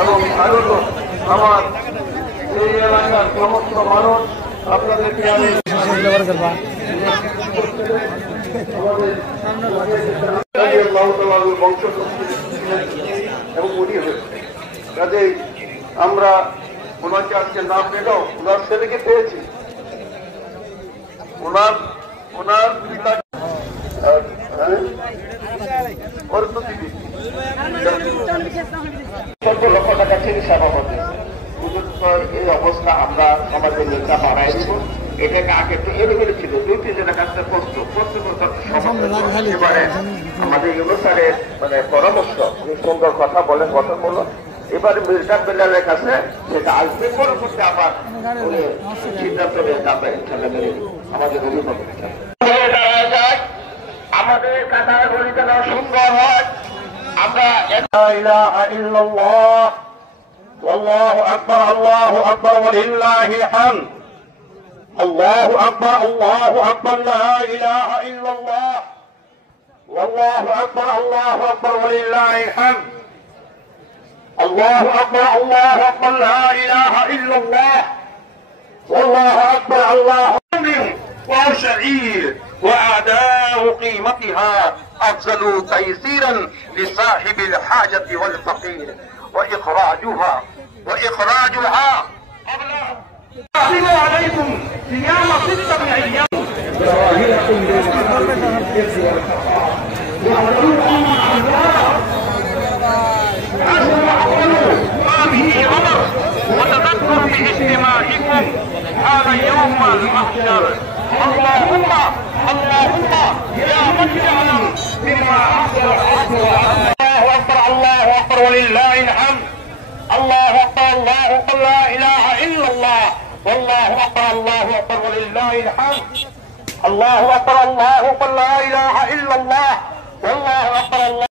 এবং আমার এই এলাকার সমস্ত মানুষ আপনাদেরকে আমি বংশ এবং উনি হয়েছে কাজেই আমরা ওনাকে আজকে না পেলেও ওনার ছেলেকে পেয়েছি। ওনার পিতা লক্ষ টাকা চিকিৎসা বাবদ এই অবস্থা আমরা সমাজের নেতা বাড়াই দিব। এটাকে আগে তো এরকম ছিল 2-3 জনের কাছে এবারে আমাদের ইউনুসারের মানে পরামর্শ সুন্দর কথা বলে কথা বলল। এবারে মির্জা বেলালের কাছে সেটা আসবে পরবর্তী আবার সিদ্ধান্ত নিয়ে যাবে আমাদের অভিভাবক যায় আমাদের কাতার গলি যেন সুন্দর হয়। আমরা والله أكبر الله أكبر ولله الحمد الله أكبر لا إله إلا الله والله أكبر ولله الحمد الله أكبر لا إله إلا الله والله أكبر الله وشعير وأعداء قيمتها أفضل تيسيرا لصاحب الحاجة والفقير وإخراجها قبل عليكم صيام 6 أيام ما به غمر وتذكر في اجتماعكم هذا يوم المحشر اللهم يا من يعلم بما حصل الله أكبر ولله الحمد الله أكبر لا إله إلا الله والله أكبر ولله الحمد الله أكبر لا إله إلا الله والله أكبر